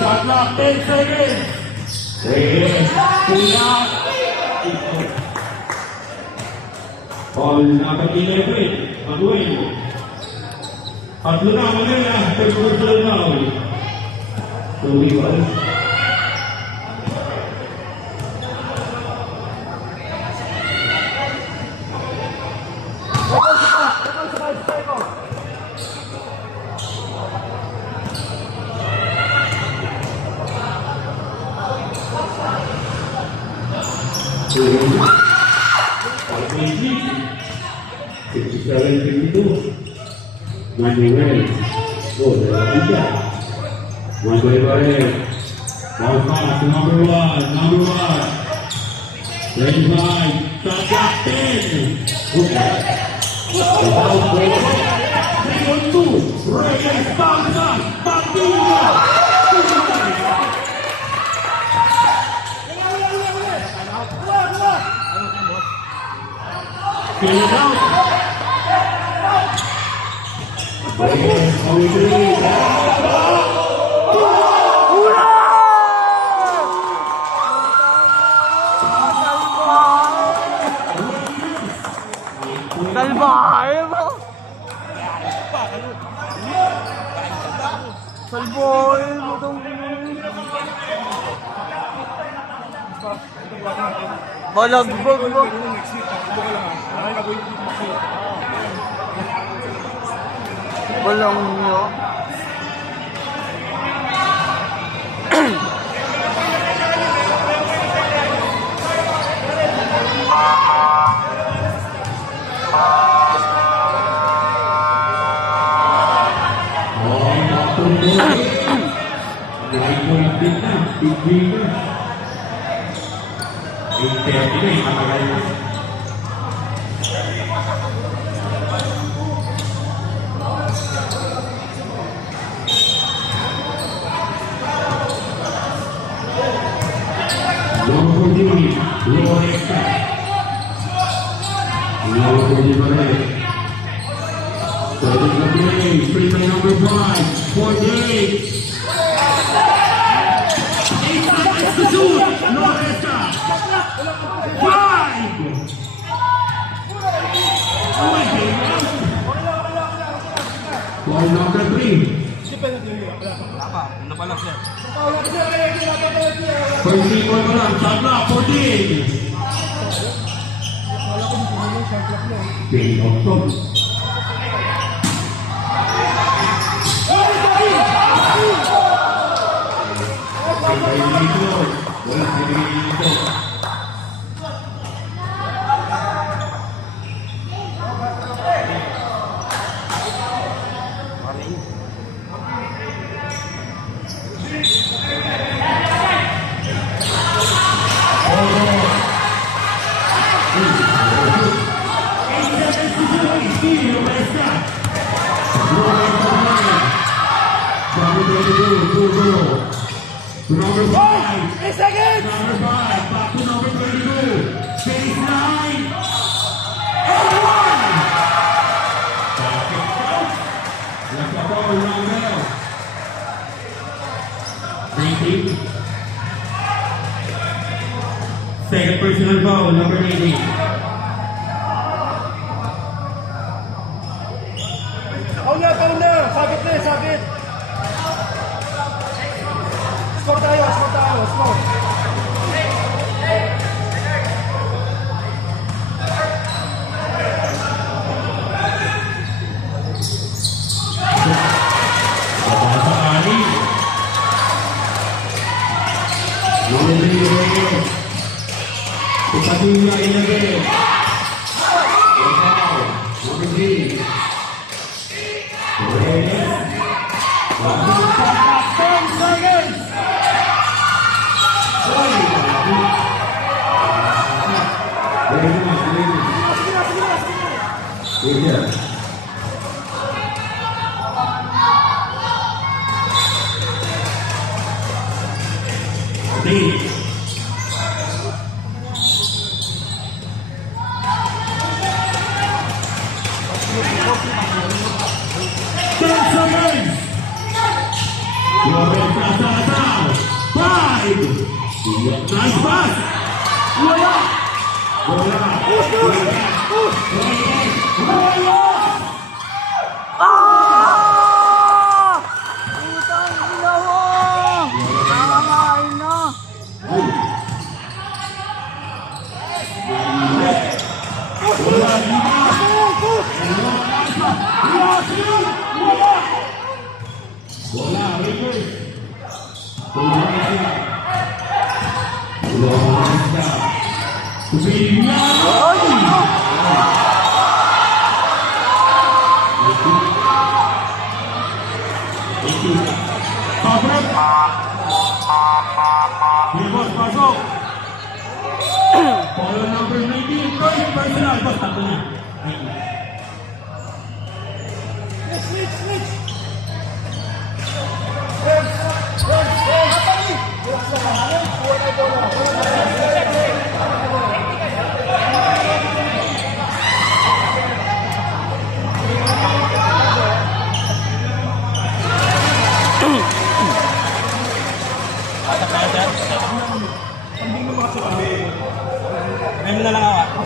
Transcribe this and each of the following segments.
Shot clock, 10 seconds. Ball number 11, Manuel. Tatlo na, Manila. Personal now. So we go. Manuel, oh, tiga. Manuel, ball pass, number one. Ready by, shot 10. Two, Reyes, Bangsa, Patinga. Salbahe mo! Salbahe mo itong balagbag mo! Walang nyo. Number 5, 48. Ball number 3. First ball pa lang, shot clock, 14. Big of top. Number 5, 3 seconds! number 5, back to number 22, baseline, and 1! Left the ball, Rondell. 19. Second personal foul, number 18. Foul na! Sabit na, sabit! Score tayo, score! Nice pass! Wala! Wala! Putang ina mo! Nakakain na! Wala! Pasok! Follow number 19, first personal. Basta ito niya. Meron na lang ako.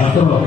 Ito ba?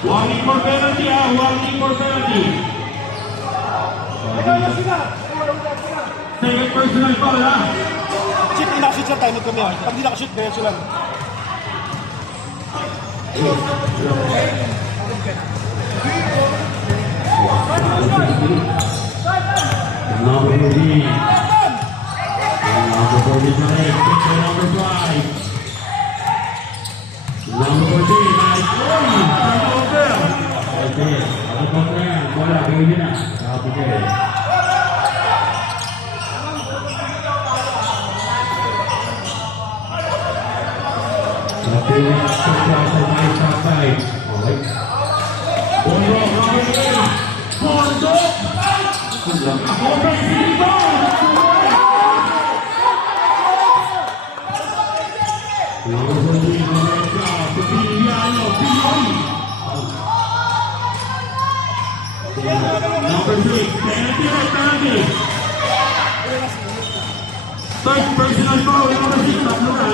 Warning for penalty, warning for penalty. Second personal foul, ha? Shoot, ina-shoot lang tayo kami. Pag di nakashoot, diretso lang. Number 14. Number 49. Number 5. Number 14. Nice play. Turnover. Okay. Ano pa na yan? Wala. Bigyan na. Sabi ko eh. Okay. Outside. Alright. Bondo. Number 8. Bondo. Offensive ball. Number 14. Number 3, penalty. Third personal foul, number 6, tatlo na.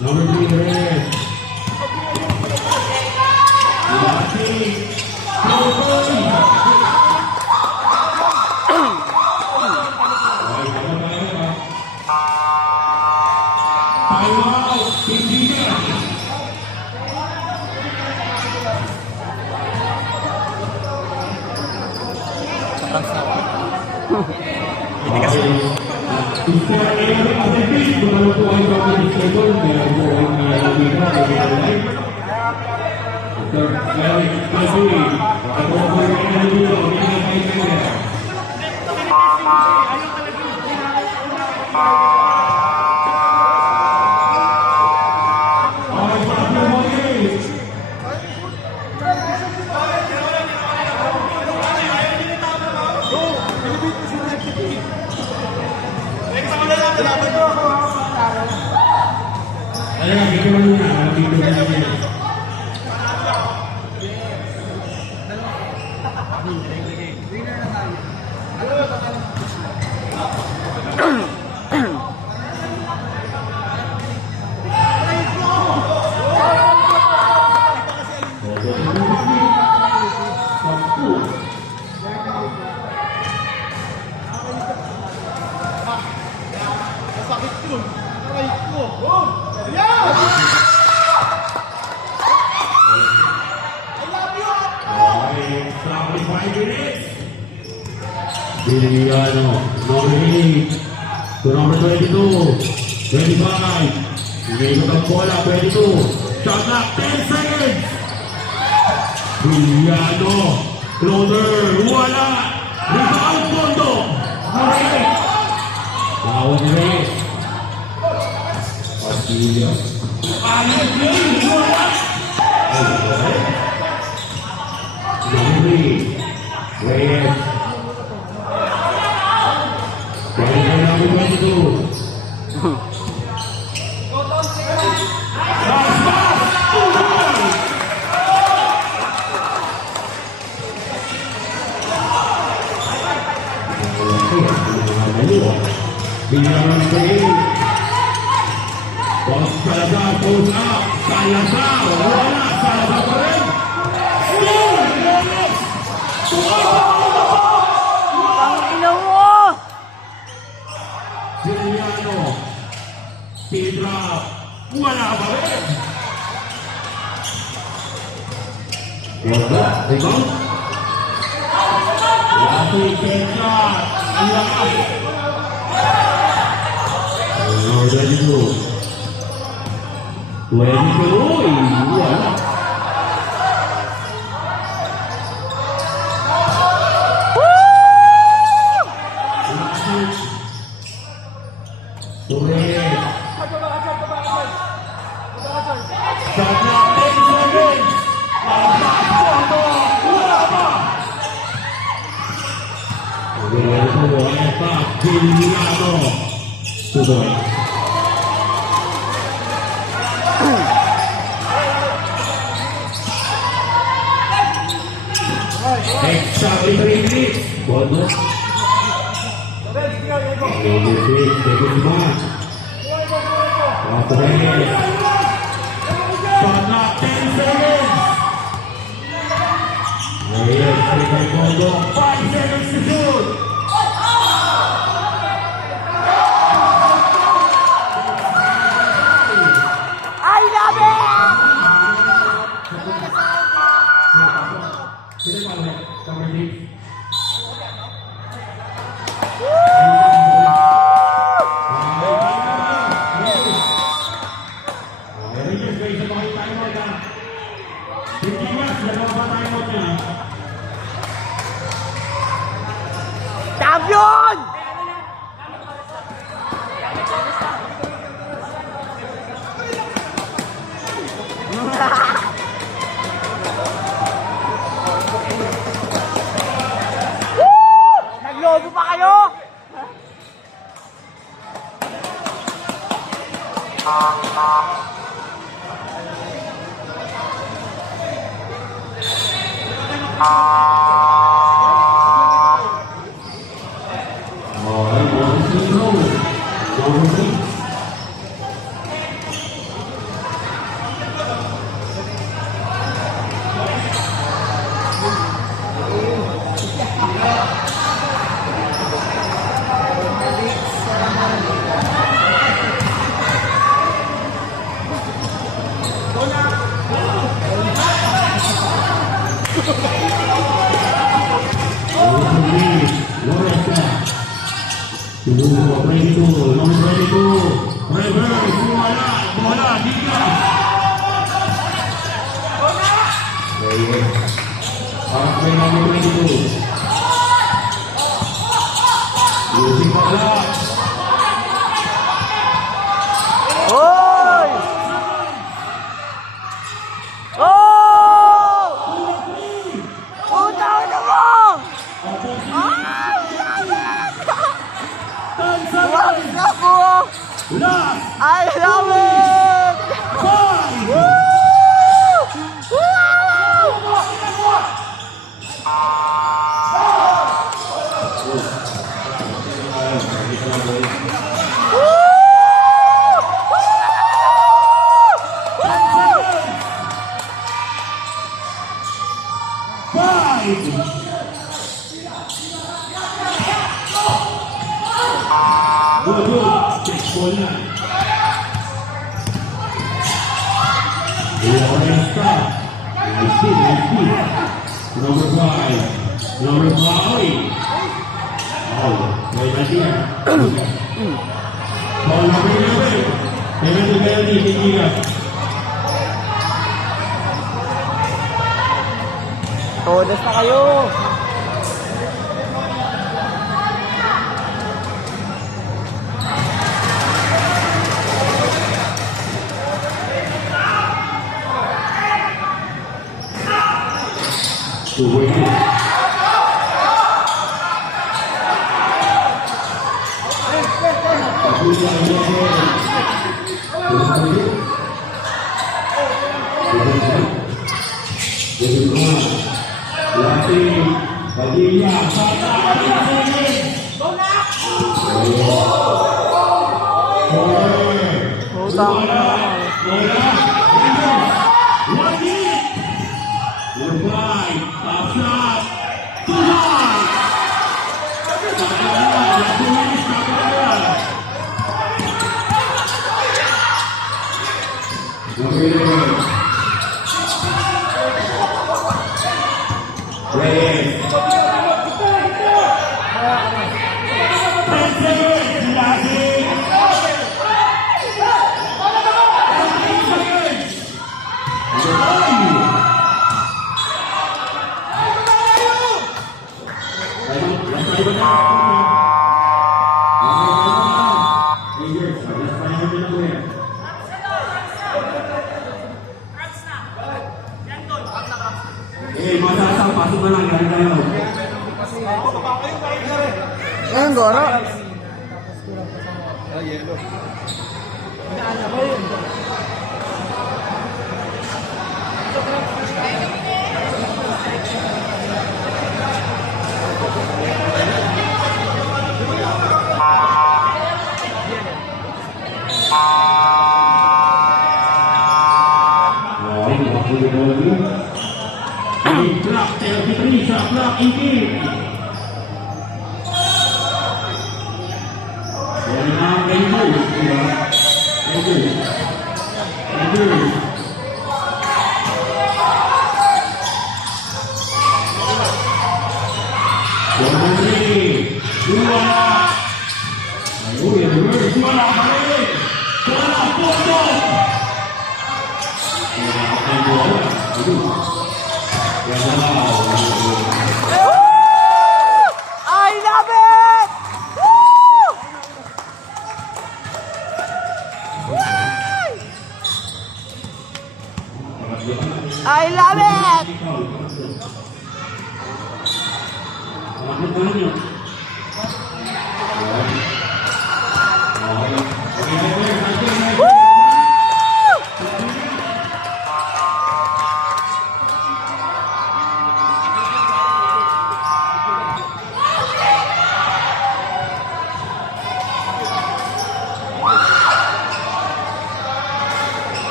Number 3, red. Ini kasi. Biliano, number 8 to number 22, 25. Inigot ang bola, 22. Shot clock, 10 seconds. Biliano, floater, wala. Rebound, Pondo. Number 8. Bawang rin. Pagkilya. Ayos yun, wala. Number 3. Reyes. 22. Bigyan ng tingin. Post Salazar, post up. Salazar, wala. Salazar pa rin. Ang ina mo! Biliano. Pedra, wala pa rin. Wala. Rebound. Lati, Pedra. Ang lakas. Ready to go. Wala. Exactly 3 minutes. Bono. Number 6, second match. Rafael. Shot clock, 10 seconds. Reyes, second Bono, 5 seconds to shoot. I love it! Champion! Naglobo pa kayo? Para sa number 22. Losing pala. Hoy! Oh! Puta na mo! Wag na po! Last I love it! 5. Woo! Good. Six ball na. Lorenza. Nice. Number 5. Number 5. Oh, may idea. Ball number 11. Penalty, Tigilias. Todas na kayo! Utang na. Pasok na lang, ganun tayo. Ngayon, Goro. Block, 33, shot block, Ingrid. Yan ang Rainbow. I love it! Woo! I love it! Woo!